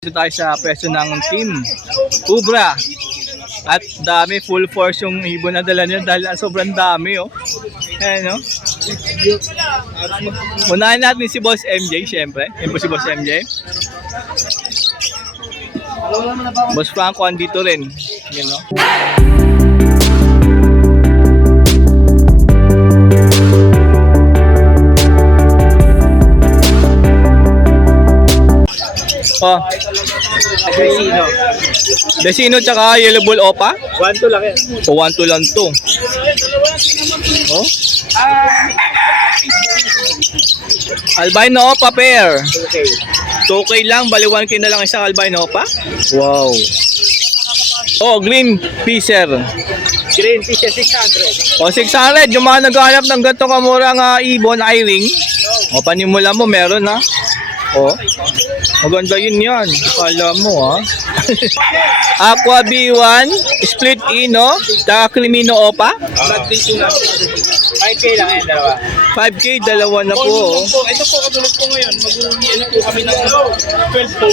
Dito tayo sa presyo ng Team Cobra. At dami, full force yung ibon na dala niya dahil sobrang dami, oh. Ayan, oh. Unahin natin si Boss MJ, syempre. Yan po si Boss MJ. Boss Franco andito rin. Yan, oh. Oh. Desino. Desino tsaka Yellow Bull Opa? 1-2 lang yan. O 1-2 lang to. Oh. Albino Opa pair. Okay. 2K lang, bali 1K na lang isang Albino Opa. Wow. Oh, Green Fisher. Green Fisher 600. O 600, yung mga naghahanap ng ganito kamurang ibon, eye-ring. O panimula mo, meron ha. O, maganda yun yan. Kala mo ha. Aqua B1, Split Ino, tsaka Crimino Opa. 5K lang yan, dalawa. 5K, dalawa na po. Oh. Ito po, katulad po ngayon. Mag-uwi na po kami ng 12 po.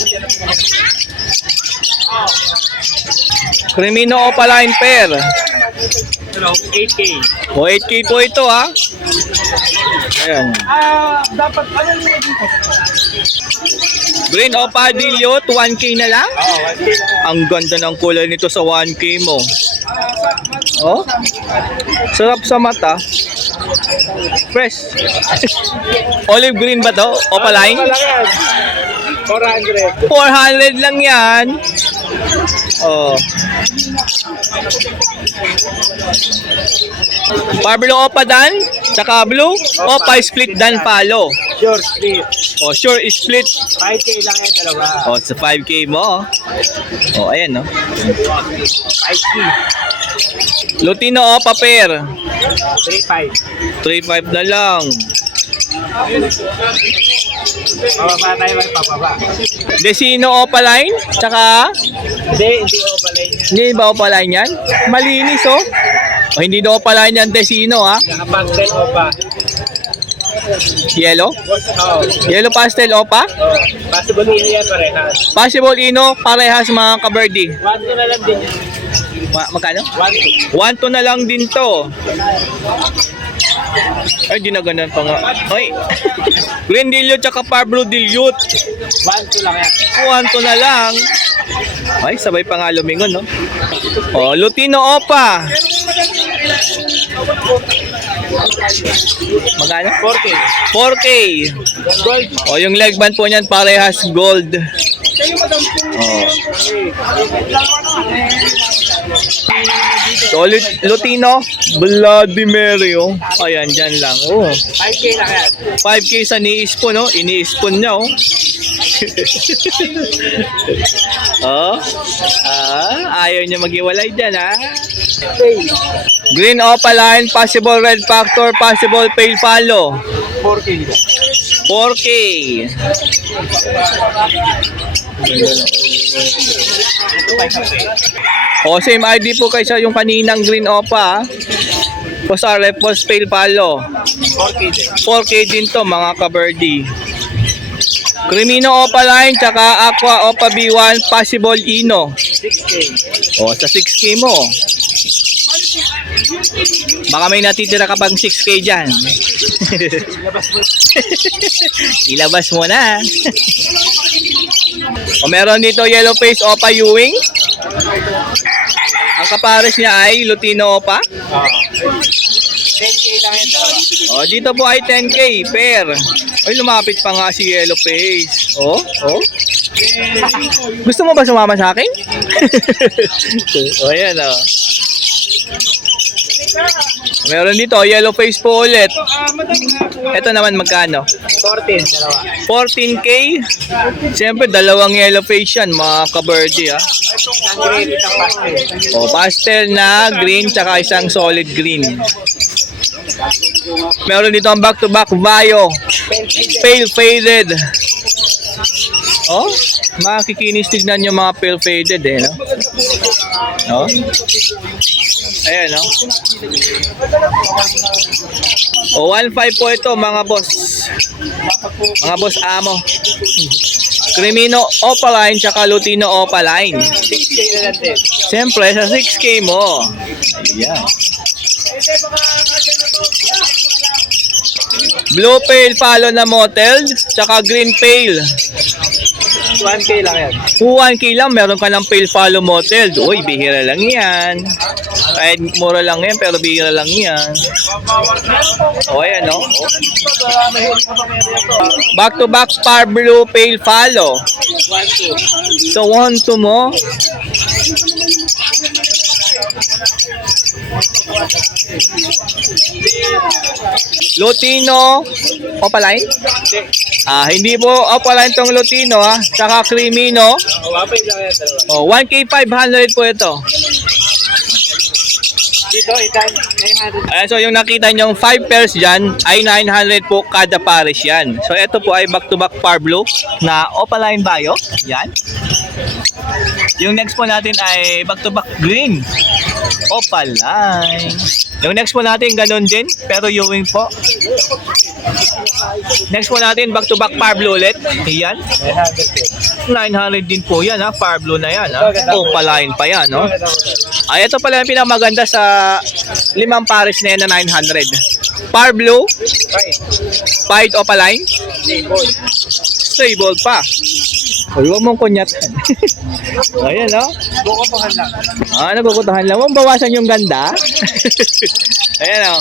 Crimino Opa line pair. 8K. O 8K po ito ha. Ayan. Dapat, ano yung Green Opa Dilute, 1K na lang. 1K lang. Ang ganda ng kulay nito sa 1K mo. Oh? Sarap sa mata. Fresh. Olive green ba to? Opa line? 400. 400 lang yan. Oh. Pablo Opa Dan, tsaka Blue Opa Split Dan Palo. Sure split. Oh, sure split. 5K lang yan, dalawa. Oh, sa 5K mo. Oh, ayan no. 5K. Lutino Opa pair. 3.5. 3.5 na lang. Pababa tayo, may pababa. Desino Opa line, tsaka Hindi ko pala yun. hindi ba Opa line yan? Malinis oh. O hindi na Opa line yan Desino ha. Nakapag-10 o pa. Yellow? Oo. Yellow pastel Opa? Possible yun yan parehas. Possible Ino, parehas mga kaberdi. 1-2 na lang din yan. Magkano? 1-2. 1-2 na lang din to. Ay, di na ganun pa nga. Ay. Green Dilute tsaka Pablo Dilute. 1-2 lang yan. 1-2 na lang. Ay, sabay pa nga lumingon, no? Oh, Lutino Opa. Magkano? 4K. 4K. Gold. O, yung leg band po niyan parehas gold. Oh. So, Lutino, Bloody Mary, oh. Ayan, dyan lang. Oh. 5K lang yan. 5K sa ni-spoon, oh. Ini-spoon niya, oh. Oh. Ayaw niya maghiwalay dyan, ha. Green Opa line, possible red factor, possible pale follow. 4K. 4K. O, same ID po kayo sa yung kaninang Green Opa. Post RF, post pale follow. 4K din. 4K din to mga kaberdi. Crimino Opa line, tsaka Aqua Opa B1, possible Ino. 6K. O, sa 6K mo. Baka may natitira ka pang 6K dyan. Ilabas mo na. O, meron dito yellow face Opa Ewing. Ang kapares niya ay Lutino Opa. 10K lang yan, dalawa. O, dito po ay 10K pair. Ay, lumapit pa nga si yellow face. O, o. Gusto mo ba sumama sa akin? O, ayan o. Meron dito, yellow face po ulit. Ito naman magkano? 14, dalawa. 14K. Siyempre, dalawang yellow face yan, mga kaberdi ha. Ang green, isang pastel. O, pastel na green, tsaka isang solid green. Meron dito ang back-to-back Vaio. Pale faded. Oh, makikinis tignan yung mga pale faded eh, no? No? Ayan, no? O, 1.5 po ito, mga boss. Mga boss amo. Crimino Opaline tsaka Lutino Opaline. 6K na lang din. Siyempre, sa 6K mo. Ayan. Blue Pale Palo na mottled, tsaka Green Pale. 1K lang yan. 1K lang, meron ka ng Pale Palo mottled. Uy, bihira lang yan. Kahit mura lang yan, pero bihira lang yan. O, ayan, no? Back to back Par Blue Pale Palo. 1, 2. So, 1-2 mo. Lutino Opaline? Hindi po Opaline tong Lutino ha. Saka Crimino. Wapay lang yan, dalawa. 1K 500 po ito. Dito, 900. Ayan, so yung nakita nyong 5 pairs dyan ay 900 po kada pares yan. So ito po ay back to back Par Blue na Opaline Bio. Yan. Yung next po natin ay back to back Green Opaline. Yung next po natin ganun din pero Ewing po. Next po natin back to back Par Blue ulit. Yan. 900 din po yan ha. Par Blue na yan ha. Opaline pa yan no. Ay ito pala yung pinakamaganda sa 5 pares na yan na 900. Par Blue, Pied Opaline, Stable pa. Uy, huwag mong kunyatan. Ayan, no? Bukotohan lang. Nagkukutuhan lang. Huwag bawasan yung ganda. Ayan, no?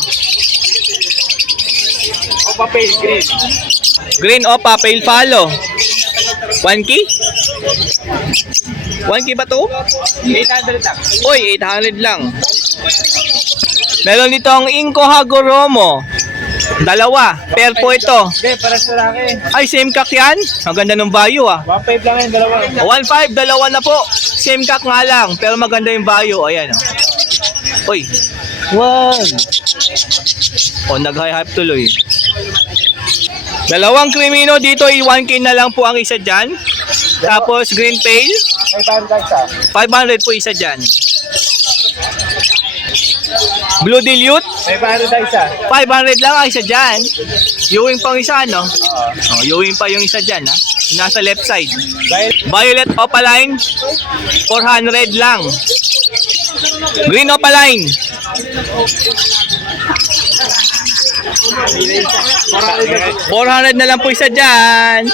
O papel, green. Green Opa, Pale Palo. 1K? 1K ba to? 800 lang. Uy, 800 lang. Meron dito ang Inko Hagoromo. Dalawa. Pair po ito. Hindi, para sa laki. Ay, same cock yan. Ang ganda ng value ah. 1.5 lang yan, dalawa. 1.5, dalawa na po. Same cock nga lang, pero maganda yung value. Ayan oh. Uy. Wag. Oh, nag-high-hype tuloy. Dalawang Crimino dito, 1K na lang po ang isa dyan. Tapos Green Pale, 500 sa. 500 po isa dyan. Blue Dilute, 500 isa. 500 lang ang isa dyan. Ewing pang isa, no? Ewing pa yung isa dyan, ha? Yung nasa left side. Violet Opaline, 400 lang. Green Opaline, 400 na lang po isa dyan. 300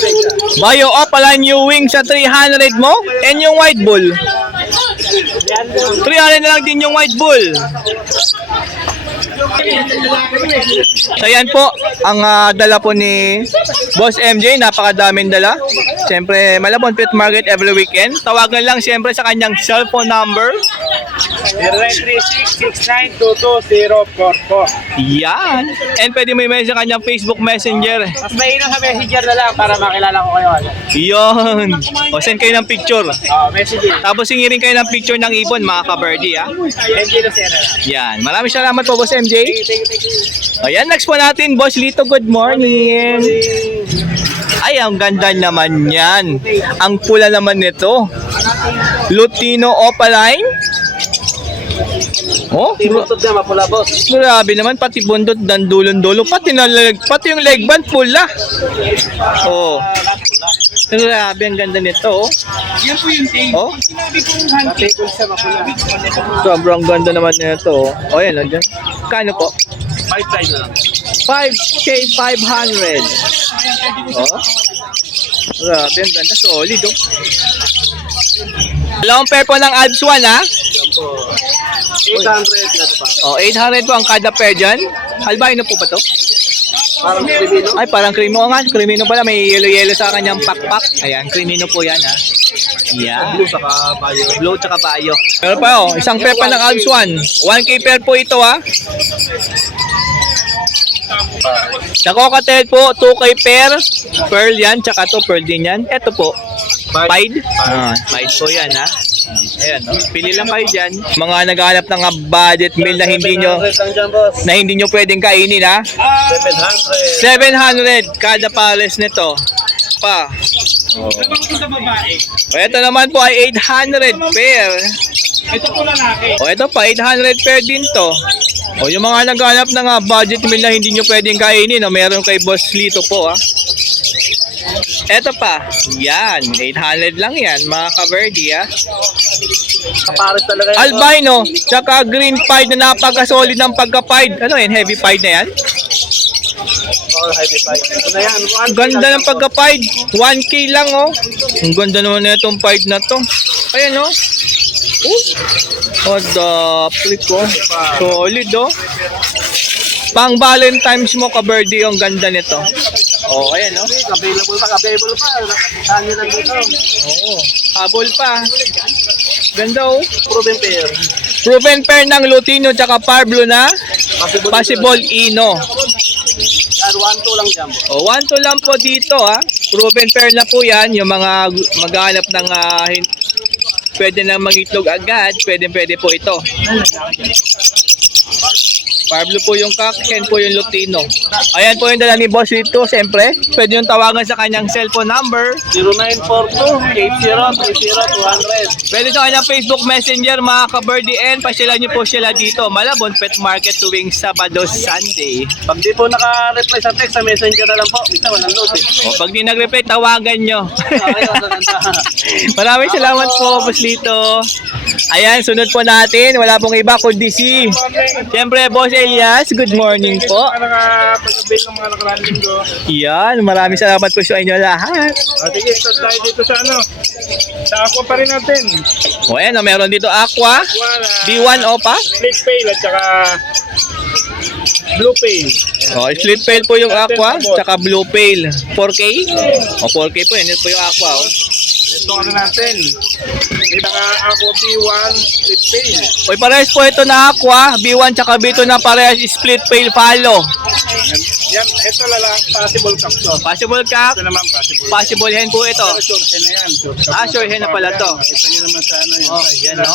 isa. Bio Opaline Ewing sa 300 mo. And yung white bull, 300 na lang din yung white bull. So yan po ang dala po ni Boss MJ, napakadaming dala. Siyempre Malabon Pet Market every weekend. Tawagan lang siyempre sa kanyang cellphone number. 0936-6922044. Yan. And pwede mo i-message sa kanyang Facebook Messenger. Mas mainam sa messenger na lang para makilala ko kayo. Yun. O send kayo ng picture. Messenger. Tapos hingirin kayo ng picture ng ibon mga ka-birdie ha. MJ Lucena lang. Yan. Maraming salamat po Boss MJ. Thank you. Ayan, next po natin Boss Lito, good morning. Ay, ang ganda naman yan. Ang pula naman nito. Lutino Opaline. Oh, Tibutod na mapula, boss. grabe naman, pati bundot dan dulon-dulo, pati yung leg band pula. Oh. Grabe, ang ganda nito. Oh. Yan po yung thing. Oh, Sinabi ko yung hunting. Table siya mapula. sobrang ganda naman nito. Oh, yan, nandiyan. Kano po? 5 na lang. 5K 500. Oh. Grabe, ang ganda. Solid, oh. Dalawang pair po ng Alps 1, ha? Yan po. 800 na pa. Oh, 800 po ang kada pair dyan. Albino po ba to? Parang Filipino. Ay, parang Crimino nga. Crimino pala. May yellow-yellow sa kanyang pakpak. Ayan, Crimino po yan, ha? Yan. Blue saka bayo. Blue tsaka bayo. Pero pa, oh. Isang pair pa ng Alps 1. 1K pair po ito, ha? Sa Cocktail po, 2K pair. Pearl yan, tsaka to pearl din yan. Ito po, Pied. Pied po yan, ha? Ayan, no? Pili lang kayo dyan. Mga naghahanap ng budget meal na hindi nyo 700 lang dyan, boss. pwedeng kainin, ha? 700. 700 kada pares nito. Pa. Nabang ko sa babae. O, ito naman po ay 800 pair. Ito po lalaki. O, ito pa, 800 pair din to. O, yung mga naghahanap ng budget meal na hindi nyo pwedeng kainin, o, meron kay Boss Lito po, ha? Eto pa, yan, 800 lang yan, mga ka-birdie, ah. Kapares talaga yan. Albino, tsaka green pied na napaka-solid ng pagka-pied. Ano yan, heavy pied na yan? Oh, heavy pied. Ito na yan. Ang ganda ng pagka-pied. 1K lang, oh. Ang ganda naman na itong pied na to. Ayan, oh. Oh, the flick, oh. Solid, oh. Pang Valentine's mo, ka-birdie, ang ganda nito. Oh, ayan, oh. Available pa. Saan nyo lang dito? Oo. Habol pa. Ganda, oh. Proven pair. Proven pair ng Lutino tsaka Parblo na Possible Ino. Yan, 1-2 lang dyan. O, 1-2 lang po dito, ha. Proven pair na po yan. Yung mga maghanap ng pwede na mangitlog agad, pwede po ito. Parblo po yung kak, Ken po yung Lutino. Ayan po yung dala ni Boss dito, siyempre. Pwede yung tawagan sa kanyang cellphone number. 0942-8030-200. Pwede sa kanyang Facebook Messenger, mga ka-birdie, and pasyalan niyo po sila dito. Malabon Pet Market tuwing Sabado, Sunday. Pag di po naka-reply sa text, sa messenger na lang po. Minsan walang load eh. O, pag di nag-reply, tawagan nyo. Okay, maganda. Maraming salamat po, Boss Lito. Ayan, sunod po natin. Wala pong iba kundi si siyempre, Boss Elias. Good morning po. Nakapag-avail ng mga nakaraan linggo. Yan, maraming salamat po sa inyo lahat. Sige, start tayo dito sa ano. Sa aqua pa rin natin. O, ayan, meron dito Aqua, Wala. B1 Opa. Split pail at saka blue pail. O, split pail po yung Aqua, tsaka blue pail. 4K? O, 4K po yan. Ito po yung Aqua. O. Ito ano natin. May mga aqua B1 split pail. Uy, parehas po ito na Aqua, B1 tsaka B2 na parehas split pail follow. Yan, ito lala, possible cup to. Possible cap, Ito naman possible. possible hen po ito. Pero short hen na yan. Short cup. Short hen na pala to. Makita nyo naman sa ano yun. Oh, yan, no?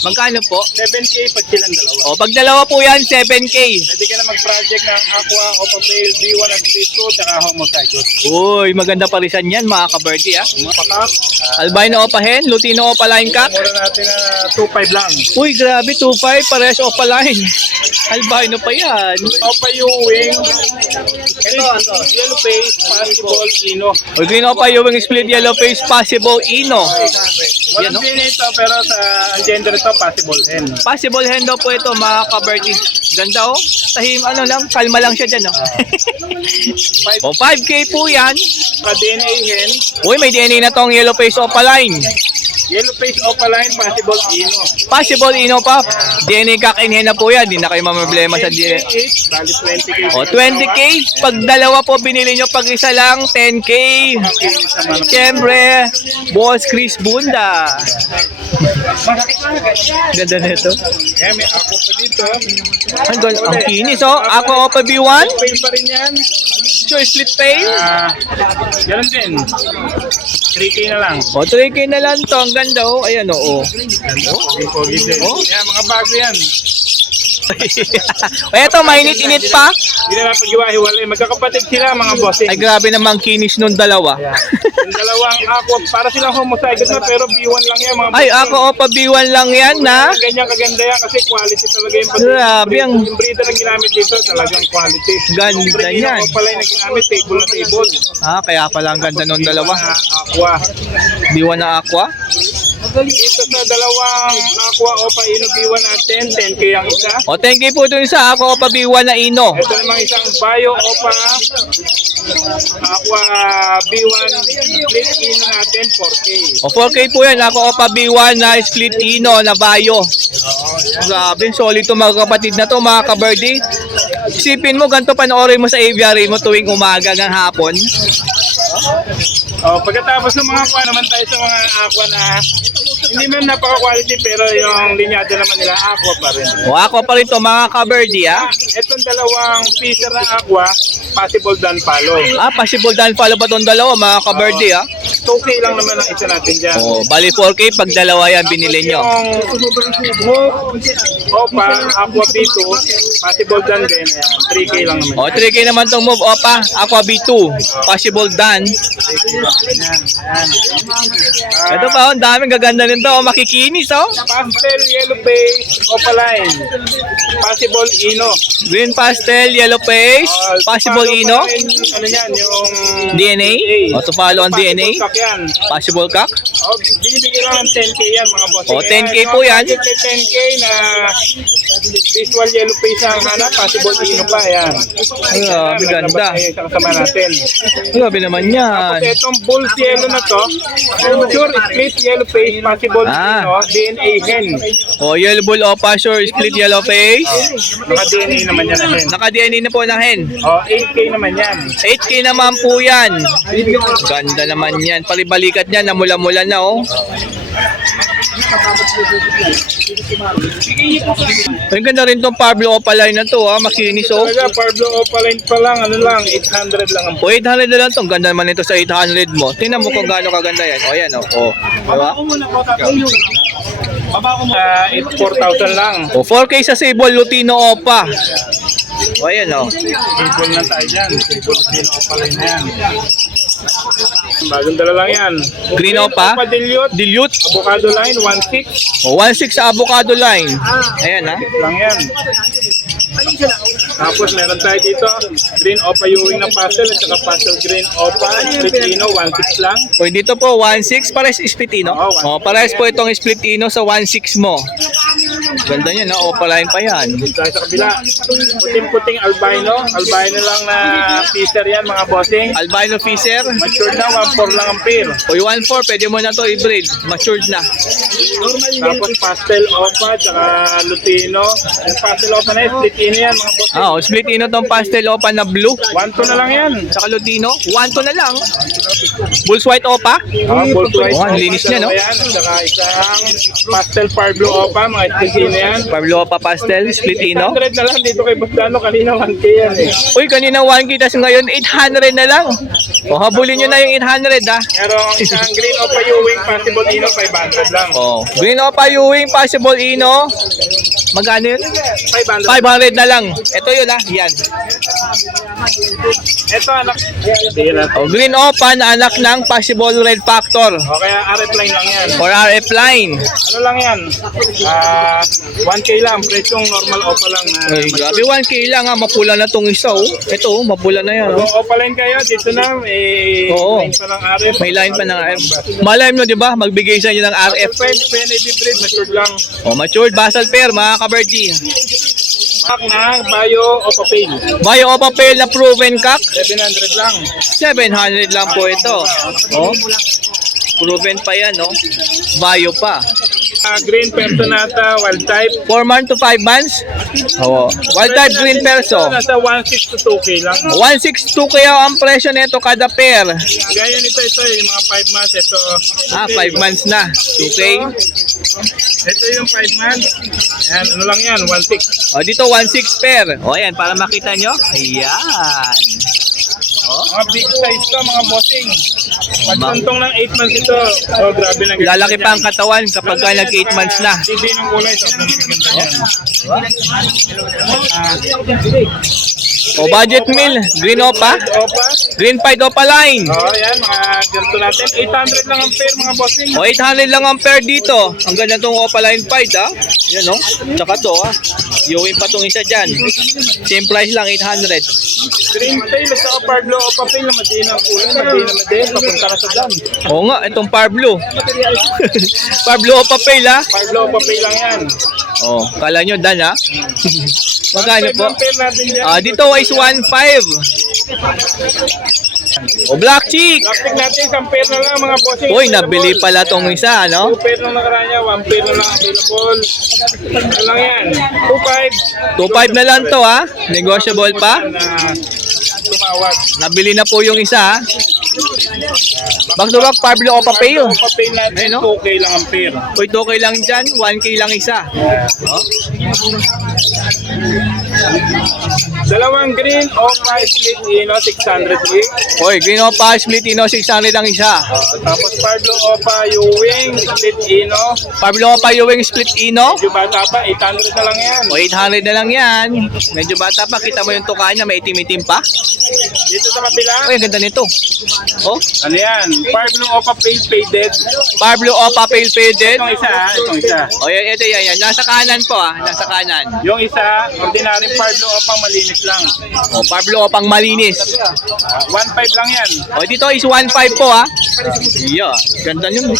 Magkano po? 7K pag silang dalawa. O, pag dalawa po yan, 7K. Pwede ka na mag-project ng aqua, opa pail, B1 at B2, tsaka homozygous. Uy, maganda parisan yan, mga ka-birdie, ah. Patak. Albino Opa hen, Lutino Opa line cap. Mura natin na 2.5 lang. Uy, grabe, 2.5, parehas Opa line. Albino pa yan. Opa U-wing. Ito, ano? Yellow face, possible, ino. Uy, green Opa yung split yellow face, possible Ino. Yan, Walang no? DNA ito, pero sa ang gender ito, possible hen. Possible hen daw po ito, mga ka-birdie. Ganda, oh. Tahim, ano lang, kalma lang siya dyan, oh. O, 5K po yan. Pa-DNA hen. Uy, may DNA na tong yellow face Opa line. Yellow face opaline, possible, ino. Possible Ino pa. DNA kakinhin na po yan. Di na kayo mamroblema sa DNA. each, bali 20K. O, 20K. Pag dalawa po binili nyo, pag isa lang, 10K. Siyempre, Boss Chris Bunda. Ganda nito. Eh, may ako pa dito. Ang kinis, oh. Ako Opa B1. Pail pa rin yan. Sure, split pay. Ganun din. 3K na lang. O, 3K na lang to. Ang ganda, oh. Ayan, oh. Pogi din. Oh. Yan, mga bago yan. O, eto, mainit-init pa. Hindi na napag-iwa-hiwalay. Magkakapatid sila, mga bossing. Ay, grabe namang kinis nung dalawa. Yung dalawang aqua, para silang homozygous na, pero B1 lang yan, mga Ay, bossing. ako Opa B1 lang yan, na. Ganyan kaganda yan kasi quality talaga yung Grabe, ang- yung breeder na ginamit dito talagang quality. Ganda Yung breeder yan. ko pala yung ginamit, table na table. Ah, kaya pala ang ganda nung dalawa. Aqua. B1 na Aqua. Dito sa dalawang aqua opa ino B1 natin, 10K ang isa. O, thank you po dun sa ako Opa B1 na Ino. Ito namang isang bio opa aqua B1 split ino natin, 4K. O, 4K po yan. Ako Opa B1 na split Ino na Bayo. Grabe, solid to mga kapatid na to, mga ka-birdie. Isipin mo, ganito panoorin mo sa aviary mo tuwing umaga ng hapon. Pagkatapos ng mga aqua naman tayo sa mga aqua na hindi man napaka-quality pero yung linyado naman nila aqua pa rin. O, ako pa rin to, mga ka-birdie, ah. Itong dalawang piecer ng aqua, possible dan follow. Ah, possible dan follow pa tong dalawa, mga ka-birdie, ah. 2K lang naman ang isa natin dyan. Oh, bali 4K pag dalawa yan binili nyo. Yung Opa, Aqua B2, possible dyan din. Ayan, 3K lang naman. Oh, 3K naman tong Move Opa, Aqua B2, possible done. Ito pa, ang daming gaganda nito, oh, makikinis oh. Pastel, yellow face, Opaline. Possible Ino. Green pastel, yellow face, possible Ino, Ano yan, yung DNA. Oh, to follow ang DNA, Possible cock yan. possible cock. Oh, binibigyan lang ng 10K yan mga boss. Oh, 10K po yan. 10K na visual yellow face ang hanap, possible Ino pa yan. Grabe, ganda. Ay, kasama natin. Grabe naman yan. Tapos itong bulls yellow na to, pure split yellow face, possible Ah. Ino, DNA hen. Oh, yellow bull Opa, sure, split yellow face. Naka-DNA naman yan na hen. Naka-DNA na po ng hen. Oh, 8K naman yan. 8K naman po yan. Ganda naman yan. Palibalikat niya, namula-mula na oh. Ang ganda rin tong Pablo Opaline na to ha, makinis oh. Talaga, Pablo Opaline pa lang, ano lang, 800 lang ang O 800 na lang to, ang ganda naman ito sa 800 mo. Tingnan mo kung gaano kaganda yan. O yan oh. Oh. Diba? It's 4,000 lang. O 4K sa Sable Lutino Opa. O ayan oh. Table lang tayo dyan. Table Lutino Opaline na yan. Bagong dala lang yan. Green Opa. Dilute. Dilute. Avocado line, 1.6 O 1.6 sa avocado line. Ayan ha. lang yan. Tapos meron tayo dito, Green Opa Ewing na pastel at saka pastel Green Opa, Splitino, 1.6 lang. O dito po 1.6 pares splitino. Oo, O pares po itong splitino sa 1.6 mo. Ganda niya na Opaline pa yan. Dito tayo sa kabila. Puting-puting albino. Albino lang na fisher yan mga bossing. Albino Fisher. Matured na, 1.4 lang ang pair. O yung 1.4 pwede mo na to i-breed. Matured na. Tapos pastel Opa, tsaka Lutino. Yung pastel Opa na yun, Splitino yan mga bossing. Ah, o splitino tong pastel Opa na blue. 1.2 na lang yan. Saka Lutino. 1.2 na lang. Bulls White Opa. Bolt white. Oh, ang linis niya, no? Yan, at saka isang pastel Pablo Opa, mga Splitino yan. Pablo Opa pastel, splitino. 800 na lang dito kay Bustano, kanina 1K yan eh. Uy, kanina 1K, tas ngayon 800 na lang. O, habulin nyo na yung 800 ha. Merong isang Green Opa Ewing, possible Ino, 500 lang. O, Green Opa Ewing, possible Ino. Magkano yun? 500. 500 na lang. Ito yun ha, yan. Ito anak. Sige na. O, Green Opa na anak ng possible Red Factor. O kaya RF line lang yan. Or RF line. Ano lang yan? 1K lang. Presyong normal Opa lang. Ay, grabe 1K lang ha, mapula na tong isa oh. Ito oh, mapula na yan oh. Kung Opa line kayo, dito na. Oo. Line pa ng RF. May line pa ng RF. Malay mo, di ba? Magbigay sa inyo ng RF. Pwede breed, matured lang. O, matured basal pair, mga kaberdi. Pack na Bio Opa Pain. Bio Opa pair na proven cock. 700 lang. 700 lang po ito. O, proven pa yan, no? Bio pa. Green Personata, wild type. 4 months to 5 months. Oo. Wild type green perso. Nasa 1.6 to 2K lang. 162 kaya ang presyo nito kada pair. Gaya nito, yung mga 5 months. Ito. Ah, 5 months na. 2K. Ito yung 5 months. Yan, ano lang yan, 1.6. O, dito 1.6 pair. O, ayan, para makita nyo. Ayan. O, Mga big size to, mga bossing. Pagtantong ng 8 months ito. Oh, grabe na. lalaki pa ang katawan kapag ka nag 8 months na. TV ng kulay, sobrang ganda yan. O, budget meal. Green Opa. Opa. Green Pied Opa line. Oh, yan, mga ganito natin. 800 lang ang pair, mga bossing. O, 800 lang ang pair dito. Ang ganda tong Opaline Pied, ha? Yan, no? Tsaka to, ha? Iuwin pa tong isa dyan. Same price lang, 800. Green tail at saka Pablo Opa Pain na madina ang kulay. Madina madin. Papunta na sa dam. Oo nga, itong Pablo. Pablo Opa Pail, ha? Pablo Opa Pain lang yan. O, kala nyo, Dan, ha? Magkano po? Ang pair natin yan. Dito is 1.5. O, Black Chick. Plastic natin, isang pair na lang, mga bossing. Uy, nabili pala tong isa, no? 2 pair na nakaraan niya, 1 pair na lang available. Ano lang yan? 2.5. 2.5 na lang to, ha? Negotiable pa? Na tumawag. Nabili na po yung isa, ha? Back to back, Pablo Opa Payo. Papay natin, Ayun, no? 2K lang ang pair. Uy, 2K lang dyan, 1K lang isa. Oh. Dalawang green Opa split Ino, 600 each. Uy, Green Opa, Split Ino, 600 ang isa. Tapos Pablo Opa Ewing, split Ino. Pablo Opa Ewing, Split Ino. Medyo bata pa, 800 na lang yan. O, 800 na lang yan. Medyo bata pa, kita mo yung tuka niya, may itim-itim pa. Dito sa kabila, Uy, ang ganda nito. Oh, ano yan? Pablo Opa Pale Faded. Pablo Opa Pale Faded. Itong isa, itong isa. O, ito yan. Nasa kanan po nasa kanan. Yung isa, ordinary Pablo Opa malinis lang. O, Pablo Opang malinis. 1.5 lang yan. O, dito is 1.5 po Yeah, ganda nyo.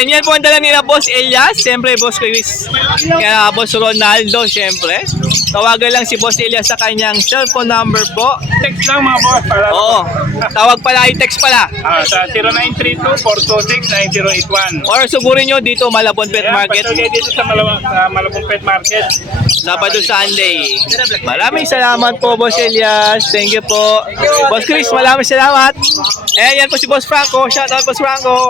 And yan po ang dala nila Boss Elias. Siyempre, Boss Chris. Kaya Boss Ronaldo, siyempre. Tawagan lang si Boss Elias sa kanyang cellphone number po. Text lang mga boss. Para Oo, tawag pala, i-text pala. sa 0932-426-9081. Or sugurin nyo dito, Malabon Pet Market. Pasok dito sa Malabong Pet Market. Sabado, Sunday. Maraming salamat po, Boss Elias. Thank you po. Boss Chris, maraming salamat. Ayan, yan po si Boss Franco. Shout out, Boss Franco.